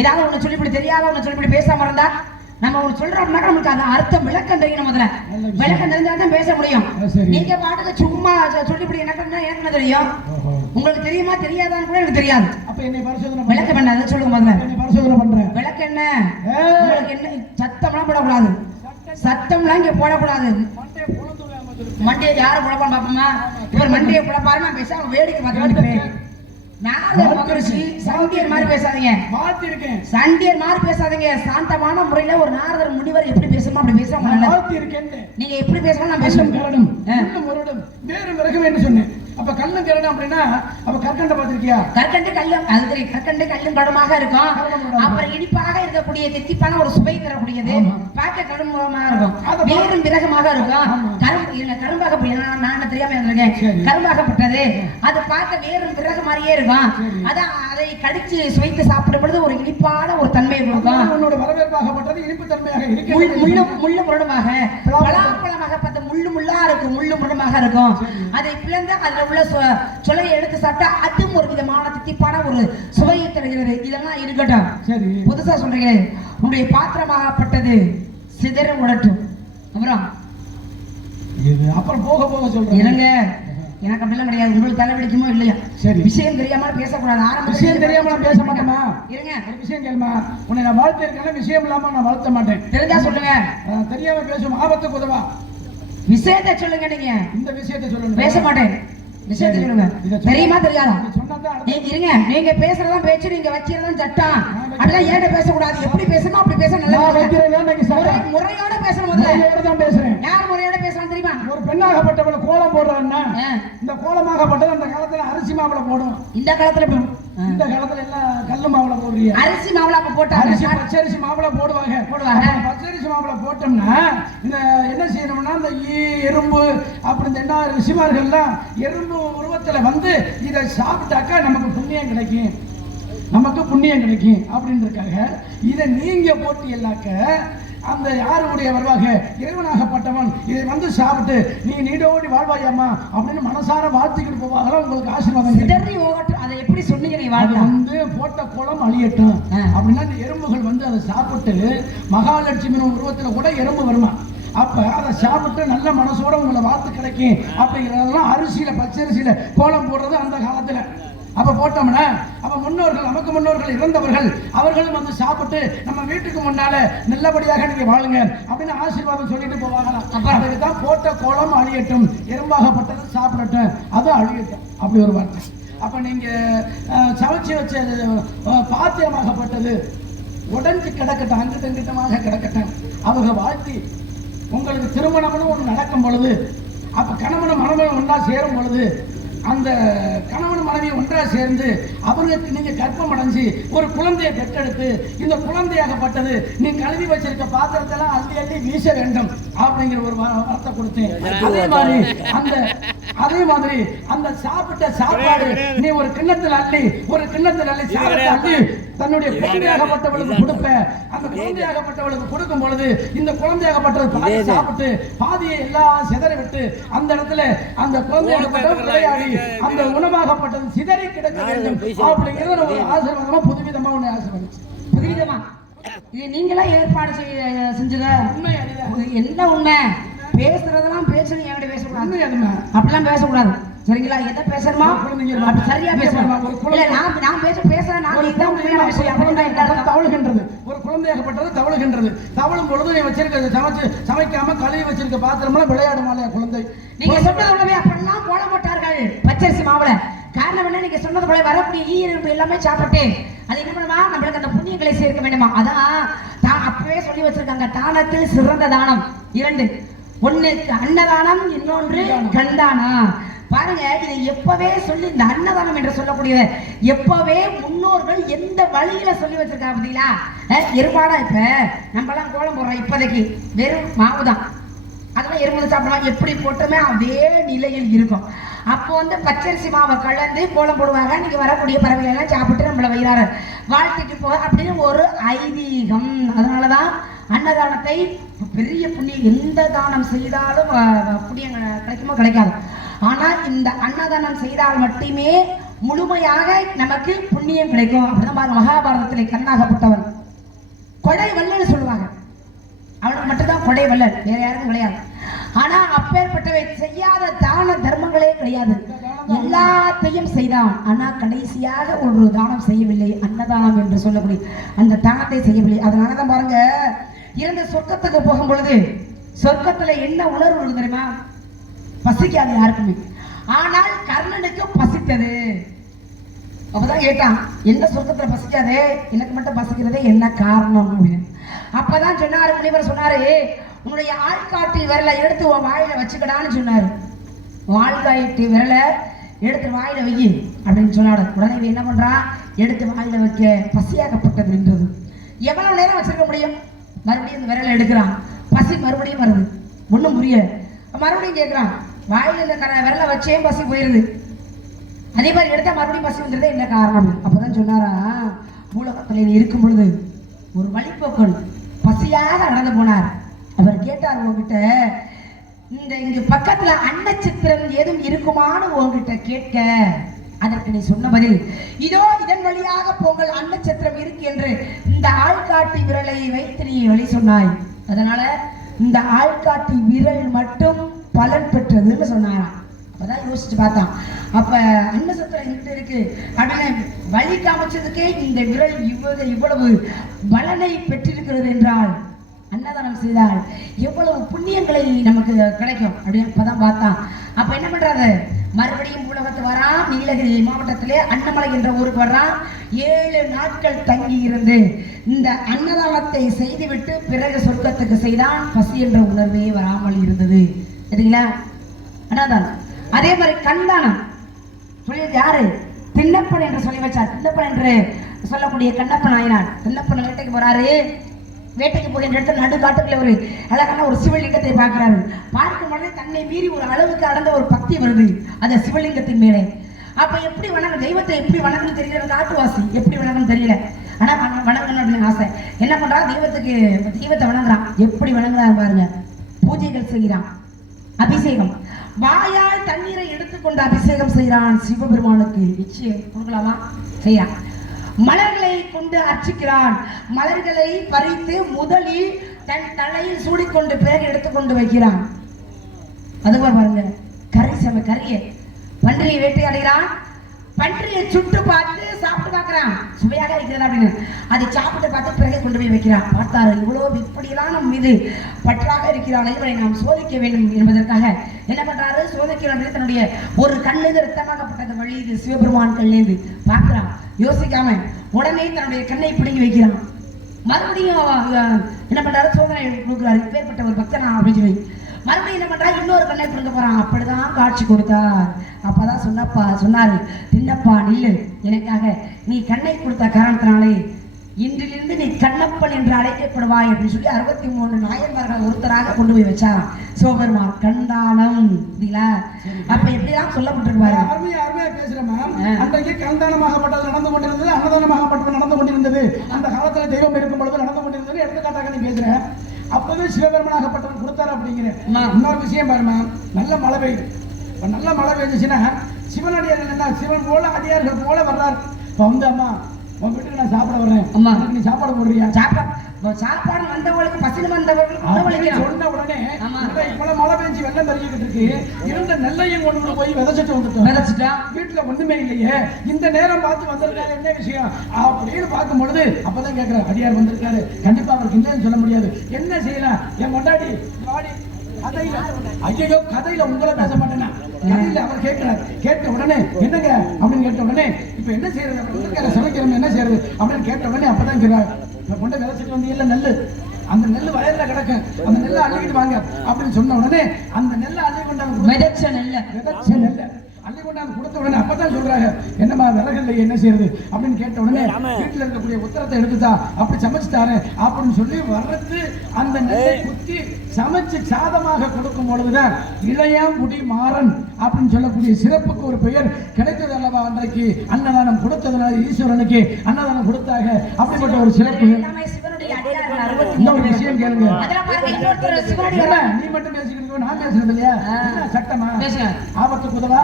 ஏதாவது ஒண்ணு சொல்லிவிட்டு தெரியாத ஒண்ணு சொல்லிவிட்டு பேசாம இருந்தா நம்ம ஒண்ணு சொல்றோம்னாக்க நமக்கு அந்த அர்த்தம் விளக்கம் தெரியணும். முதல்ல விளக்கம் தெரிஞ்சாதான் பேச முடியும். நீங்க பாட்டுக்கு சும்மா சொல்லிவிட்டு எனக்கு என்ன தெரியும், உங்களுக்கு தெரியுமா தெரியாதான்னு கூட எனக்கு தெரியாது. அப்ப என்னை பரிசோதனை விளக்கம் என்ன அதை சொல்லுங்க. முதல்ல என்னை பரிசோதனை பண்றேன். விளக்கம் என்ன, உங்களுக்கு என்ன சத்தம்லாம் போடக்கூடாது, சத்தம்லாம் இங்க போடக்கூடாது. மண்டியை யாரும் புலப்பான்னு பாப்போமா? இவர் மண்டியை புலப்பாருமா பேசாம வேடிக்கை பார்த்து நாரதர் மகரிஷி சண்டியர் மாதிரி பேசாதீங்க. வாழ்த்திருக்கேன். சண்டியர் மாதிரி பேசாதீங்க. சாந்தமான முறையில ஒரு நாரதர் முனிவர் எப்படி பேசணுமோ அப்படி பேசுறாங்க. வாழ்த்திருக்கேன். நீங்க எப்படி பேசணும் நான் பேசணும். கரடும் முரடும் வேறு விறகு வேண்டும் சொன்னேன். அப்ப கல்லும் கரடும் அப்படின்னா அப்ப கற்கண்டை பார்த்திருக்கியா? கற்கண்டு கல்லும், அது தெரியும். கற்கண்டு கல்லும் கடுமாக இருக்கும். அப்புறம் இனிப்பாக இருக்கக்கூடிய தித்திப்பான ஒரு சுவை தரக்கூடியது. பார்க்க கடுமுகமாக இருக்கும், வேறும் விறகுமாக இருக்கும். கரும்பாக நான் தெரியாம இருந்திருக்கேன். கரும்பாகப்பட்டது அது பார்க்க வேறும் விறகு மாதிரியே இருக்கும். அதான் அதை கடிச்சு சுவைத்து சாப்பிடும் பொழுது ஒரு இனிப்பான ஒரு தன்மையை கொடுக்கும். உன்னோட வரவேற்பாகப்பட்டது இனிப்பு தன்மையாக இருக்கு. முள்ளு முரடமாக பலாப்பழமாக பார்த்த முள்ளு முள்ளா இருக்கும், முள்ளு முரடமாக இருக்கும். அதை பிளந்து அதுல உள்ள சுளையை எடுத்து சாப்பிட்டா அதுவும் ஒரு விதமான தித்திப்பான ஒரு சுவையை தருகிறது. இதெல்லாம் இருக்கட்டும். சரி, புதுசா சொல்றீங்களே, உன்னுடைய பாத்திரமாகப்பட்டது சிதற உடட்டும். அப்புறம் போக போக சொல்றேன். இருங்க, எனக்கு அப்படிலாம் கிடையாது. உங்களுக்கு தலைவலிக்குமோ இல்லையா? சரி, விஷயம் தெரியாம பேசக்கூடாது. ஆரம்ப விஷயம் தெரியாம நான் பேச மாட்டேமா? இருங்க, ஒரு விஷயம் கேளுமா. உன்னை நான் வாழ்த்து இருக்கேன், விஷயம் இல்லாம நான் வாழ்த்த மாட்டேன். தெரிஞ்சா சொல்லுங்க. தெரியாம பேசும் ஆபத்துக்கு உதவா. விஷயத்தை சொல்லுங்க. நீங்க இந்த விஷயத்தை சொல்லுங்க. பேச மாட்டேன். விஷயத்தை சொல்லுங்க. தெரியுமா தெரியாதா? இருங்க, நீங்க பேசுறதா பேச்சு, நீங்க வச்சிருந்தா சட்டம். அப்படிலாம் ஏன் பேசக்கூடாது? எப்படி பேசணும் அப்படி பேச நல்லா முறையோட பேசணும். முதல்ல தான் பேசுறேன். யார் முறையோட பேசலாம் தெரியுமா? ஒரு பெண்ணாகப்பட்டவளை கோலம் போடுறான்னா இந்த கோலமாகப்பட்டது அந்த காலத்துல அரிசி மாவுல போடும். இந்த காலத்துல இந்த காலத்துல எல்லாம் கல்லு மாவுல போடுறீங்க. அரிசி மாவுல போட்டாங்க. பச்சரிசி மாவுல போடுவாங்க. பச்சரிசி மாவுல போட்டோம்னா இந்த என்ன செய்யணும்னா இந்த எறும்பு அப்படி இந்த என்ன ரிஷிமார்கள்லாம் எறும்பு உருவத்துல வந்து இதை சாப்பிட்டாக்கா நமக்கு புண்ணியம் கிடைக்கும், நமக்கு புண்ணியம் கிடைக்கும் அப்படின்றதுக்காக இதை நீங்க போட்டியல்லாக்க அந்த யாருடைய வருவாக இறைவனாகப்பட்டவன் இதை வந்து சாப்பிட்டு நீ நீடோடி வாழ்வாயம்மா அப்படின்னு மனசார வாழ்த்துக்கிட்டு போவாங்களா, உங்களுக்கு ஆசீர்வாதம். அதை எப்படி சொன்னீங்க? நீ வந்து போட்ட கோலம் அழியட்டும் அப்படின்னா இந்த எறும்புகள் வந்து அதை சாப்பிட்டு மகாலட்சுமி உருவத்துல கூட எறும்பு வருமா, அப்ப அதை சாப்பிட்டு நல்ல மனசோட உங்களை வாழ்த்து கிடைக்கும் அப்படிங்கிறதெல்லாம் அரிசியில பச்சரிசியில கோலம் போடுறது அந்த காலத்துல. அப்ப போட்டோம்னா அப்ப முன்னோர்கள், நமக்கு முன்னோர்கள் இறந்தவர்கள் அவர்களும் வந்து சாப்பிட்டு நம்ம வீட்டுக்கு முன்னால நல்லபடியாக நீங்க வாழுங்க அப்படின்னு ஆசீர்வாதம் சொல்லிட்டு போவாங்களாம். அப்ப அதுக்குதான் போட்ட கோலம் அழியட்டும், எறும்பாகப்பட்டது சாப்பிடட்டும், அது அழியட்டும் அப்படி ஒரு வார்த்தை. அப்ப நீங்க சமைச்சு வச்ச பாத்திரமாகப்பட்டது உடஞ்சி கிடக்கட்டும், அங்கிட்ட அங்கிட்டமாக கிடக்கட்டும். அவங்க வாழ்த்தி உங்களுக்கு திருமணம்னு ஒன்று நடக்கும் பொழுது அப்ப கணவனும் மனைவியும் ஒன்றா சேரும் பொழுது அந்த கணவன் மனைவி ஒன்றா சேர்ந்து அவங்களுக்கு நீங்க கற்பம் அடைஞ்சு ஒரு குழந்தையை பெற்றெடுத்து இந்த குழந்தையாகப்பட்டது நீ கழுவி வச்சிருக்க பாத்திரத்தெல்லாம் அள்ளி அள்ளி வீச வேண்டும் அப்படிங்கிற ஒரு வார்த்தை கொடுத்தேன். அதே மாதிரி அந்த சாப்பிட்ட சாப்பாடு நீ ஒரு கிண்ணத்தில் அள்ளி சாப்பிட்டு அள்ளி தன்னுடைய குழந்தையாகப்பட்டவளுக்கு கொடுப்ப. அந்த குழந்தையாகப்பட்டவளுக்கு கொடுக்கும் பொழுது இந்த குழந்தையாகப்பட்டது பாதி சாப்பிட்டு பாதியை எல்லாம் சிதறி விட்டு அந்த இடத்துல அந்த குழந்தையாகப்பட்டது விளையாடி அந்த உணவாகப்பட்டது சிதறி கிடக்க வேண்டும் அப்படிங்கிறது ஒரு ஆசீர்வாதமா புதுவிதமா ஒண்ணு ஆசீர்வாதிச்சு. புதுவிதமா இது நீங்களா ஏற்பாடு செஞ்சதா? உண்மை என்ன உண்மை? பேசுறதெல்லாம் பேசணும், என்கிட்ட பேசக்கூடாது. அப்படிலாம் பேசக்கூடாது, சரிங்களா? எதை பேசணுமா சரியா பேசணும். நான் பேசுறேன். தவழுகின்றது ஒரு குழந்தையாகப்பட்டது தவழுகின்றது. தவழும் பொழுது நீ வச்சிருக்க சமைக்காம கழுவி வச்சிருக்க பாத்திரம்லாம் விளையாடுமாலையா குழந்தை? நீங்க சொன்னது உடனே அப்படிலாம் போட மாட்டார்கள் பச்சரிசி மாவுல. காரணம் என்ன? நீங்க சொன்னது போல வரக்கூடிய ஈரம்பு எல்லாமே சாப்பிட்டு அது என்ன பண்ணுமா, நம்மளுக்கு அந்த புண்ணியங்களை சேர்க்க வேண்டுமா. அதான் அப்பவே சொல்லி வச்சிருக்காங்க, தானத்தில் சிறந்த தானம் 2. ஒண்ணு அன்னதானம், இன்னொன்று கண்தானம். பாருங்க, இதை எப்பவே சொல்லி இந்த அன்னதானம் என்று சொல்லக்கூடியது எப்பவே முன்னோர்கள் எந்த வழியில சொல்லி வச்சிருக்காங்க பார்த்தீங்களா? எருமாடா இப்ப நம்மலாம் கோலம் போடுறோம், இப்போதைக்கு வெறும் மாவுதான், அதெல்லாம் எறும்பு சாப்பிடலாம். எப்படி போட்டோமே அதே நிலையில் இருக்கும். அப்போ வந்து பச்சரிசி மாவை கலந்து கோலம் போடுவாங்க. நீங்க வரக்கூடிய பறவைகள் எல்லாம் சாப்பிட்டு நம்மளை வயிறார வாழ்த்திட்டு போக அப்படின்னு ஒரு ஐதீகம். அதனாலதான் அன்னதானத்தை பெரிய புண்ணியம், எந்த தானம் செய்தாலும் புண்ணியம் கிடைக்குமோ கிடைக்காது. ஆனா இந்த அன்னதானம் செய்தால் மட்டுமே முழுமையாக நமக்கு புண்ணியம் கிடைக்கும். அப்படிதான் பாருங்க, மகாபாரதத்திலே கண்ணாகப்பட்டவன் கொடை வல்லன்னு சொல்லுவாங்க. அவனுக்கு மட்டும்தான் கொடை வல்லல், வேற யாருக்கும் கிடையாது. ஆனா அப்பேற்பட்டவை செய்யாத தான தர்மங்களே கிடையாது, எல்லாத்தையும் செய்தான். ஆனா கடைசியாக ஒரு தானம் செய்யவில்லை, அன்னதானம் என்று சொல்லக்கூடிய அந்த தானத்தை செய்யவில்லை. அதனாலதான் பாருங்க, இறந்த சொர்க்கத்துக்கு போகும் பொழுது சொர்க்கத்துல என்ன உணர்வு இருக்கு தெரியுமா? பசிக்காது யாருக்குமே. ஆனால் கர்ணனுக்கு பசித்தது. அப்பதான் கேட்டான், என்ன சொர்க்கத்துல பசிக்காதே, எனக்கு மட்டும் பசிக்கிறதே என்ன காரணம் அப்படின்னு. அப்பதான் சொன்னாரு, முனிவர் சொன்னாரு, உன்னுடைய ஆள்காட்டி விரலை எடுத்து உன் வாயில வச்சுக்கடான்னு சொன்னாரு. ஆள்காட்டி விரலை எடுத்து வாயில வை அப்படின்னு சொன்னாரு. உடனே என்ன பண்றான், எடுத்து வாயில வைக்க பசியாகப்பட்டது என்றது. எவ்வளவு நேரம் வச்சிருக்க முடியும்? மறுபடியும் இந்த விரலை எடுக்கிறான், பசி மறுபடியும் வருது, ஒண்ணும் புரிய. மறுபடியும் கேட்கிறான், வாயில இந்த விரலை வச்சே பசி போயிருது, அதே மாதிரி எடுத்தா மறுபடியும் பசி வந்துருது, என்ன காரணம்? அப்பதான் சொன்னாரா, பூலகத்துல இருக்கும் பொழுது ஒரு வழிபோக்கன் பசியாக நடந்து போனார். அவர் கேட்டார், உங்ககிட்ட இந்த இங்க பக்கத்துல அன்னச்சித்திரம் ஏதும் இருக்குமான்னு உங்ககிட்ட கேட்க. அதற்கு நீ சொன்ன பதில், இதோ இதன் வழியாக போங்கள், அன்னச்சித்திரம் இருக்கு என்று இந்த ஆள்காட்டி விரலை வைத்து நீ வழி சொன்னாய். அதனால இந்த ஆள்காட்டி விரல் மட்டும் பலன் பெற்றதுன்னு சொன்னாராம். அப்பதான் யோசிச்சு பார்த்தான், அப்ப அன்னசத்திரம் இங்க இருக்கு அப்படின்னு வழி காமிச்சதுக்கே இந்த விரல் இவ்வளவு பலனை பெற்றிருக்கிறது என்றால் அன்னதானம் செய்தால் எவ்வளவு புண்ணியங்களை நமக்கு கிடைக்கும் அப்படின்னு அப்பதான் பார்த்தான். அப்ப என்ன பண்றாரு, மறுபடியும் உலகத்து வரான், நீலகிரி மாவட்டத்திலே அன்னமலை என்ற ஊருக்கு வர்றான். 7 நாட்கள் தங்கி இருந்து இந்த அன்னதானத்தை செய்துவிட்டு பிறகு சொர்க்கத்துக்கு செய்தான். பசி என்ற உணர்வே வராமல் இருந்தது. சரிங்களா? அன்னதானம். அதே மாதிரி கண்தானம் சொல்லி யாரு, திண்ணப்பன் என்று சொல்லி வச்சார். திண்ணப்பன் என்று சொல்லக்கூடிய கண்ணப்ப நாயனார். திண்ணப்பன் வேட்டைக்கு போறாரு. வேட்டைக்கு போகின்ற இடத்துல நடு காட்டுக்குள்ள ஒரு அழகான ஒரு சிவலிங்கத்தை பார்க்கிறாரு. பார்க்கும் உடனே தன்னை மீறி ஒரு அளவுக்கு அடர்ந்த ஒரு பக்தி வருது அந்த சிவலிங்கத்தின் மேலே. அப்ப எப்படி வணங்க, தெய்வத்தை எப்படி வணங்கன்னு தெரியல, காட்டுவாசி எப்படி வணங்கன்னு தெரியல, ஆனா வணங்கணும் அப்படின்னு ஆசை. என்ன பண்றா, தெய்வத்தை வணங்குறான். எப்படி வணங்குறான் பாருங்க, பூஜைகள் செய்கிறான், அபிஷேகம், வாயால் தண்ணீரை எடுத்துக்கொண்டு அபிஷேகம் செய்கிறான் சிவபெருமானுக்கு. நிச்சயம் கொடுக்கலாமா? செய்யறான். மலர்களை கொண்டு அர்ச்சிக்கிறான். மலர்களை பறித்து முதலில் தன் தலையில் சூடிக்கொண்டு பிறகு எடுத்துக்கொண்டு வைக்கிறான். அதுவா பாருங்க, கறியை பன்றியை வேட்டையாடுகிறான். பன்றியை சுட்டு பார்த்து சாப்பிட்டு பார்க்கிறான், சுவையாக இருக்கிறது அப்படின்னு. அதை சாப்பிட்டு பார்த்து பிறகு கொண்டு போய் வைக்கிறான். பார்த்தாரு, இவ்வளவு இப்படியெல்லாம் நம் மீது பற்றாக இருக்கிறான், இவரை நாம் சோதிக்க வேண்டும் என்பதற்காக என்ன பண்றாரு, சோதிக்கிறான். தன்னுடைய ஒரு கண்ணிலிருந்து ரத்தமாகப்பட்டது வழி, இது சிவபெருமான் கண்ணிலிருந்து பார்க்கிறான். யோசிக்காம உடனே தன்னுடைய கண்ணை பிடுங்கி வைக்கிறான். மறுபடியும் என்ன பண்றாரு, சோதனை கொடுக்குறாரு, இப்பேற்பட்ட ஒரு பக்தனா அப்படின்னு சொல்லி. மறுபடியும் என்ன பண்றா, இன்னொரு கண்ணை பிடுங்க போறான். அப்படிதான் காட்சி கொடுத்தார். அப்பதான் சொன்னாரு, திண்ணப்பா நில்லு, எனக்காக நீ கண்ணை கொடுத்த காரணத்தினாலே இன்றிலிருந்து நீ கண்ணப்பன் என்று அழைக்கப்படுவாய் அப்படின்னு சொல்லி 63 நாயன்மார்கள் ஒருத்தராக கொண்டு போய் வச்சாராம் சிவபெருமான். கண்தானம். அப்ப எப்படிதான் சொல்லப்பட்டிருப்பாரு. அருமையா பேசுறேன். அன்றைக்கு கண்தானமாகப்பட்டது நடந்து கொண்டிருந்தது, அன்னதானமாகப்பட்டது நடந்து கொண்டிருந்தது. அந்த காலத்துல தெய்வம் இருக்கும் பொழுது நடந்து கொண்டிருந்தது. எடுத்துக்காட்டாக நீ பேசுறேன். அப்பவே சிவபெருமானாகப்பட்டவன் கொடுத்தாரு அப்படிங்கிற இன்னொரு விஷயம் பாருமா. நல்ல மழை பெய்யுது. நல்ல மழை பெய்ஞ்சிச்சுன்னா சிவனடியார்கள் என்ன, சிவன் போல அடியார்கள் போல வர்றாரு. இப்ப வந்து, அம்மா உன் வீட்டுக்கு நான் சாப்பிட வர்றேன், அம்மா நீ சாப்பாடு போடுறியா? சாப்பாடு வந்தவங்களுக்கு, பசியில் வந்தவர்களுக்கு சொன்ன உடனே இவ்வளவு மழை பெஞ்சு வெள்ளம் பெருகிட்டு இருக்கு, இருந்த நெல்லையும் கொண்டு போய் விதைச்சிட்டா வீட்டுல ஒண்ணுமே இல்லையே, இந்த நேரம் பார்த்து வந்திருக்காரு, என்ன விஷயம் அப்படின்னு பார்க்கும் பொழுது அப்பதான் கேட்கிறார், அடியார் வந்திருக்காரு, கண்டிப்பா அவருக்கு இல்லைன்னு சொல்ல முடியாது, என்ன செய்யலாம்? என் கொண்டாடி வாடி கதையில உங்களை பேச மாட்டேன்னா, கதையில அவர் கேட்கிறார். கேட்ட உடனே என்னங்க அப்படின்னு கேட்ட உடனே இப்ப என்ன செய்யறது, சமைக்கிறோம் என்ன செய்யறது அப்படின்னு கேட்ட உடனே அப்பதான் கேட்கிறார், கொண்டு விதைச்சிட்டு வந்து இல்ல நெல்லு, அந்த நெல்லு வயல்ல கிடக்கு, அந்த நெல்லை அள்ளிக்கிட்டு வாங்க அப்படின்னு சொன்ன உடனே அந்த நெல்லை அள்ளி கொண்டாங்க, விதைச்ச நெல்லை அள்ளி கொண்டாந்து கொடுத்த உடனே அப்பதான் சொல்றாங்க, என்னமா விறகு இல்லை என்ன செய்யறது அப்படின்னு கேட்ட உடனே வீட்டுல இருக்கக்கூடிய உத்தரத்தை எடுத்துட்டா அப்படி சமைச்சுட்டாரு அப்படின்னு சொல்லி வர்றது அந்த நெல்லை குத்தி சமைச்சு சாதமாக கொடுக்கும் பொழுதுதான் இளையாமுடி மாறன் அப்படின்னு சொல்லக்கூடிய சிறப்புக்கு ஒரு பெயர் கிடைத்தது அல்லவா. அன்றைக்கு அன்னதானம் கொடுத்ததுனால ஈஸ்வரனுக்கு அன்னதானம் கொடுத்தாங்க. அப்படிப்பட்ட ஒரு சிறப்பு. இன்னொரு விஷயம் கேளுங்க, நீ மட்டும் பேசிக்கிட்டு நான் பேசுறது இல்லையா? சட்டமா ஆபத்துக்கு உதவா,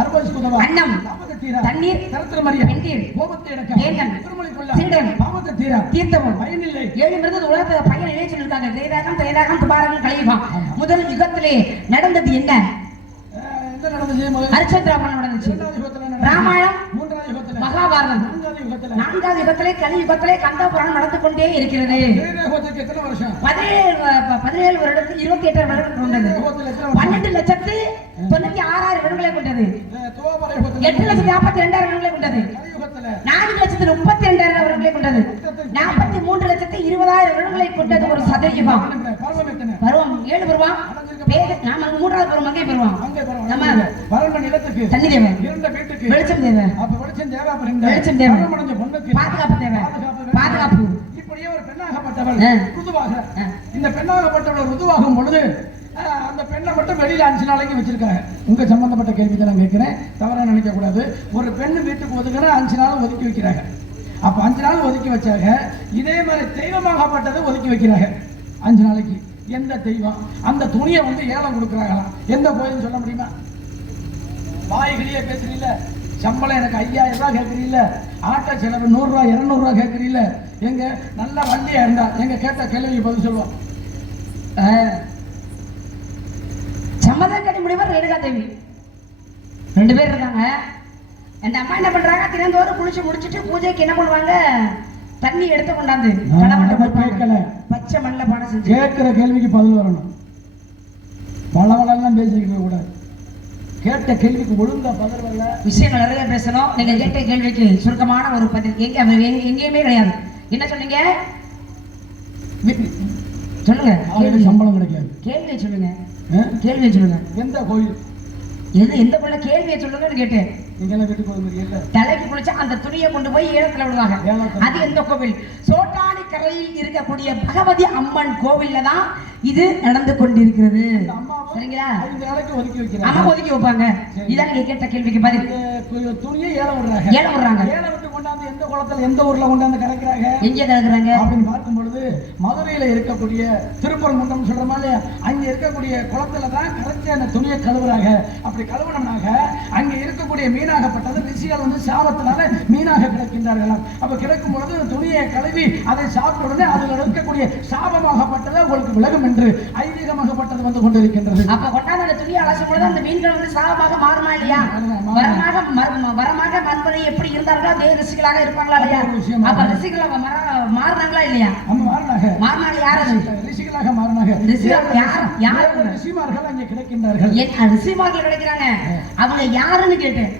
அனுபவிச்சுக்கு உதவா, தீரா தண்ணீர் தரத்திரமறிய வெந்நீர் கோபத்தை அடக்க ஏகன் திருமலைக்குள்ள சீடன் பாவத்தை தீரா தீர்த்தவன் பயனில்லை 7 மிருகங்கள் உலகத்துல பயன் நினைச்சு சொல்லிருக்காங்க. திரேதாகம் திரேதாகம் துபாரகம் கலியுகம். முதல் யுகத்திலே நடந்தது என்ன? என்ன நடந்துச்சு? ஹரிச்சந்திராபுரம் நடந்துச்சு. ராமாயணம், மூன்றாவது யுகத்துல, மகாபாரதம், நான்காவது யுகத்திலே கலியுகத்திலே கந்தபுராணம் நடந்து கொண்டே இருக்கிறது. எத்தனை வருஷம்? 17 வருடத்துக்கு 28 வருடம் கொண்டது. 12,96,000 வருடங்களை கொண்டது. 8,42,000 வருடங்களை கொண்டது. 4,32,200 வருடங்களை கொண்டது. 43,20,000 வருடங்களை கொண்டது ஒரு சதயுகம். பருவம் 7 பருவம். நாம 3வது பருவம் அங்கே பருவம். நம்ம நிலத்துக்கு தண்ணி தேவை, வீட்டுக்கு வெளிச்சம் தேவை, வெளிச்சம் தேவை, பாதுகாப்பு தேவை, பாதுகாப்பு. இப்படியே ஒரு பெண்ணாகப்பட்டவள் ருதுவாக, இந்த பெண்ணாகப்பட்டவள் ருதுவாகும் பொழுது அந்த பெண்ணை மட்டும் வெளியில 5 நாளைக்கு வச்சிருக்காங்க. உங்க சம்பந்தப்பட்ட கேள்வி தான் நான் கேட்கிறேன், தவறா நினைக்க கூடாது. ஒரு பெண்ணு வீட்டுக்கு ஒதுக்குனா 5 நாள் ஒதுக்கி வைக்கிறாங்க. அப்ப 5 நாள் ஒதுக்கி வச்சாங்க. இதே மாதிரி தெய்வமாகப்பட்டதை ஒதுக்கி வைக்கிறாங்க 5 நாளைக்கு. எந்த தெய்வம்? அந்த துணியை வந்து ஏலம் கொடுக்குறாங்களாம். எந்த கோயில்னு சொல்ல முடியுமா? வாய்களியே பேசுறீல்ல, சம்பளம் எனக்கு 5,000 ரூபாய் கேட்குறீல்ல, ஆட்டோ செலவு 100 ரூபா 200 ரூபா கேட்குறீல்ல, எங்க நல்ல வண்டியா இருந்தா எங்க கேட்ட கேள்விக்கு பதில் சொல்லுவோம். சம்மதக்கடி முனிவர், ரேணுகா தேவி 2 பேர் இருக்காங்க. அந்த அம்மா என்ன பண்றாங்க? தினந்தோறும் குளிச்சு முடிச்சுட்டு பூஜைக்கு என்ன பண்ணுவாங்க? தண்ணி எடுத்து கொண்டாந்து கேட்கல, பச்சை மண்ணில் பானை செஞ்சு. கேட்கிற கேள்விக்கு பதில் வரணும். பலவளெல்லாம் பேசிக்கிட்டு கூடாது. கேட்ட கேள்விக்கு ஒழுங்கா பதில் வரல. விஷயம் நிறைய பேசணும். நீங்க கேட்ட கேள்விக்கு சுருக்கமான ஒரு பதில் எங்கேயுமே கிடையாது. என்ன சொன்னீங்க? சொல்லுங்க. சம்பளம் கிடைக்காது. கேள்வியை சொல்லுங்க. கேள்வியை சொல்லுங்க. எந்த கோயில்? எந்த கோயில? கேள்வியை சொல்லுங்கன்னு கேட்டேன். தலைக்கு குளிச்சா அந்த துணியை கொண்டு போய் ஏலத்துல விடுவாங்க. அது எந்த கோவில்? சோட்டானி கரையில் இருக்கக்கூடிய பகவதி அம்மன் கோவில்ல தான் இது நடந்து கொண்டிருக்கிறது. சரிங்களா? அம்மா ஒதுக்கி வைப்பாங்க. இதான் நீங்க கேட்ட கேள்விக்கு பதில். துணியை ஏலம் விடுறாங்க. ஏலம் விடுறாங்க. ஏலம் விட்டு கொண்டாந்து எந்த குளத்துல எந்த ஊர்ல கொண்டாந்து கலக்கிறாங்க? எங்க கலக்குறாங்க அப்படின்னு பார்க்கும் பொழுது மதுரையில இருக்கக்கூடிய திருப்பரங்குன்றம் சொல்றோமா இல்லையா, அங்க இருக்கக்கூடிய குளத்துல தான் கரைச்சி அந்த துணியை கழுவுறாங்க. அப்படி கழுவுனோம்னாக்க அங்க இருக்கக்கூடிய மீனாகப்பட்டது ரிஷிகள் வந்து சாபத்தினால மீனாக கிடைக்கின்றார்களாம். அப்ப கிடைக்கும் பொழுது துணியை கழுவி அதை சாப்பிட்ட உடனே அதில் இருக்கக்கூடிய சாபமாகப்பட்டது உங்களுக்கு விலகும் என்று ஐதீகமாகப்பட்டது வந்து கொண்டிருக்கின்றது. அப்ப கொண்டாந்து அந்த துணியை அலசும் பொழுது அந்த மீன்கள் வந்து சாபமாக மாறுமா இல்லையா? வரமாக மண்பதை எப்படி இருந்தார்களோ அதே ரிஷிகளாக இருப்பாங்களா இல்லையா? அப்ப ரிஷிகளாக மாறினாங்களா இல்லையா? மாறினாங்க. யாரு ரிஷிகளாக மாறினாங்க? ரிஷிமார்கள் அங்கே கிடைக்கின்றார்கள். ரிஷிமார்கள் கிடைக்கிறாங்க. அவங்க யாருன்னு கேட்டேன்.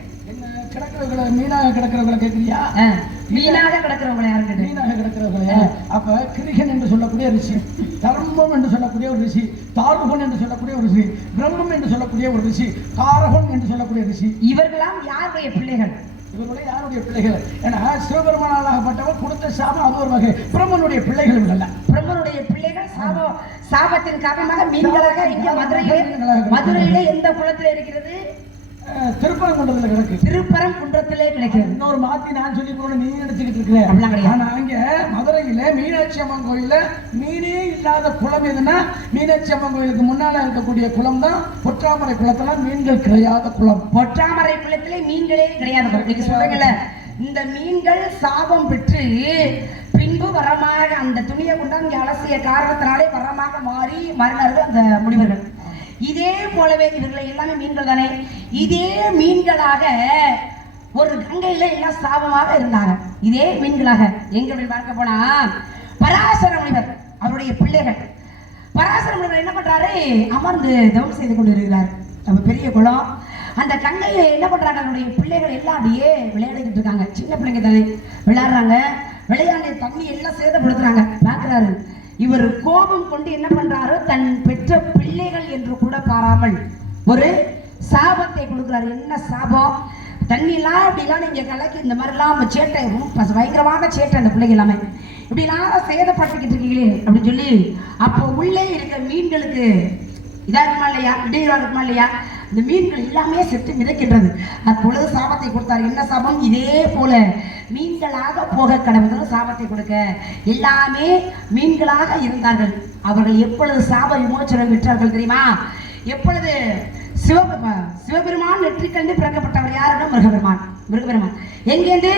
கிடக்கிறவங்களை மீனாக கிடக்கிறவங்களை கேட்கிறியா? மீனாக கிடக்கிறவங்களை யாரு கேட்டேன்? மீனாக கிடக்கிறவங்களே. அப்ப கிரிகன் என்று சொல்லக்கூடிய ரிஷி, தர்மம் என்று சொல்லக்கூடிய ஒரு ரிஷி, தாருகன் என்று சொல்லக்கூடிய ஒரு ரிஷி, பிரம்மம் என்று சொல்லக்கூடிய ஒரு ரிஷி, காரகன் என்று சொல்லக்கூடிய ரிஷி. இவர்களாம் யாருடைய பிள்ளைகள்? இவர்களுடைய யாருடைய பிள்ளைகள்? ஏன்னா சிவபெருமானாகப்பட்டவர் கொடுத்த சாபம் அது ஒரு வகை. பிரம்மனுடைய பிள்ளைகள் இவர்கள். பிரம்மனுடைய பிள்ளைகள் சாபத்தின் காரணமாக மீன்களாக இங்க மதுரையிலே எந்த குளத்தில் இருக்கிறது? திருப்பரங்குன்றத்துல கிடக்கு. திருப்பரங்குன்றத்திலே கிடைக்கிறது. இன்னொரு மாத்தி நான் சொல்லி போன நீ நினைச்சுக்கிட்டு இருக்கிறேன். ஆனா அங்க மதுரையில மீனாட்சி அம்மன் கோயில்ல மீனே இல்லாத குளம் எதுனா மீனாட்சி அம்மன் கோயிலுக்கு முன்னால இருக்கக்கூடிய குளம் தான் பொற்றாமரை குளத்துல மீன்கள் கிடையாத குளம். பொற்றாமரை குளத்திலே மீன்களே கிடையாது. நீங்க சொல்றீங்கல்ல, இந்த மீன்கள் சாபம் பெற்று பின்பு வரமாக அந்த துணியை கொண்டாந்து அலசிய காரணத்தினாலே வரமாக மாறினார்கள் அந்த முனிவர்கள். இதே போலவே இவர்கள் எல்லாமே மீன்கள் தானே. இதே மீன்களாக ஒரு கங்கையில எல்லாம் சாபமாக இருந்தாங்க. இதே மீன்களாக எங்க பார்க்க போனா பராசர முனிவர் அவருடைய பிள்ளைகள். பராசர முனிவர் என்ன பண்றாரு? அமர்ந்து தவம் செய்து கொண்டு இருக்கிறார். நம்ம பெரிய குளம் அந்த கங்கையை என்ன பண்றாங்க? அவருடைய பிள்ளைகள் எல்லாம் அப்படியே விளையாடிக்கிட்டு இருக்காங்க. சின்ன பிள்ளைங்க தானே விளையாடுறாங்க. விளையாடி தண்ணி எல்லாம் சேதப்படுத்துறாங்க. பாக்குறாரு. இவர் கோபம் கொண்டு என்ன பண்றாரு? தன் பெற்ற பிள்ளைகள் என்று கூட பாராமல் ஒரு சாபத்தை கொடுக்கிறாரு. என்ன சாபம்? தண்ணிலாம் இப்படிலாம் நீங்க கலக்கி இந்த மாதிரிலாம் சேட்டை பயங்கரமாக சேட்டை அந்த பிள்ளைங்க எல்லாமே இப்படிலாம் சேதப்படுத்திக்கிட்டு இருக்கீங்களே அப்படின்னு சொல்லி அப்போ உள்ளே இருக்க மீன்களுக்கு இதா இருக்குமா இல்லையா? இடையூறா இருக்குமா இல்லையா? இந்த மீன்கள் எல்லாமே செத்து மிதக்கின்றது. அப்பொழுது சாபத்தை கொடுத்தார். என்ன சாபம்? இதே போல மீன்களாக போக கடவுள் சாபத்தை கொடுக்க எல்லாமே மீன்களாக இருந்தார்கள். அவர்கள் எப்பொழுது சாப விமோச்சனம் பெற்றார்கள் தெரியுமா? எப்பொழுது சிவபெருமான் நெற்றிக்கண்டு பிறக்கப்பட்டவர் யாருன்னா முருகபெருமான் எங்கேந்து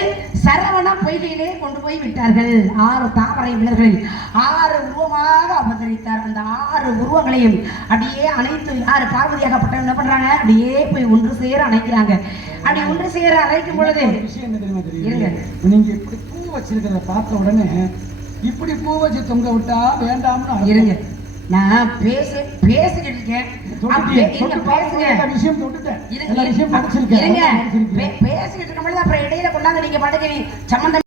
சரவண பொய்கையிலே கொண்டு போய் விட்டார்கள். 6 தாமரை மலர்களில் 6 உருவமாக அவதரித்தார். அந்த 6 உருவங்களையும் அப்படியே அனைத்து யாரு பார்வதியாகப்பட்டவங்க என்ன பண்றாங்க, அப்படியே போய் ஒன்று சேர அணைக்கிறாங்க. அப்படி ஒன்று சேர அழைக்கும் பொழுது விஷயம் என்ன தெரியுமா தெரியுங்க, நீங்க இப்படி பூ வச்சிருக்கிறத பார்த்த உடனே இப்படி பூ வச்சு தொங்க விட்டா வேண்டாம்னு இருங்க. நான் பேசிக்கிட்டு இருக்கேன். விஷயம் தொட்டுட்டேன், விஷயம் படிச்சிருக்கேன். பேசிக்கிட்டு இருக்கும் பொழுது அப்புறம் இடையில கொண்டாந்து நீங்க பாட்டுக்கு சம்பந்தம்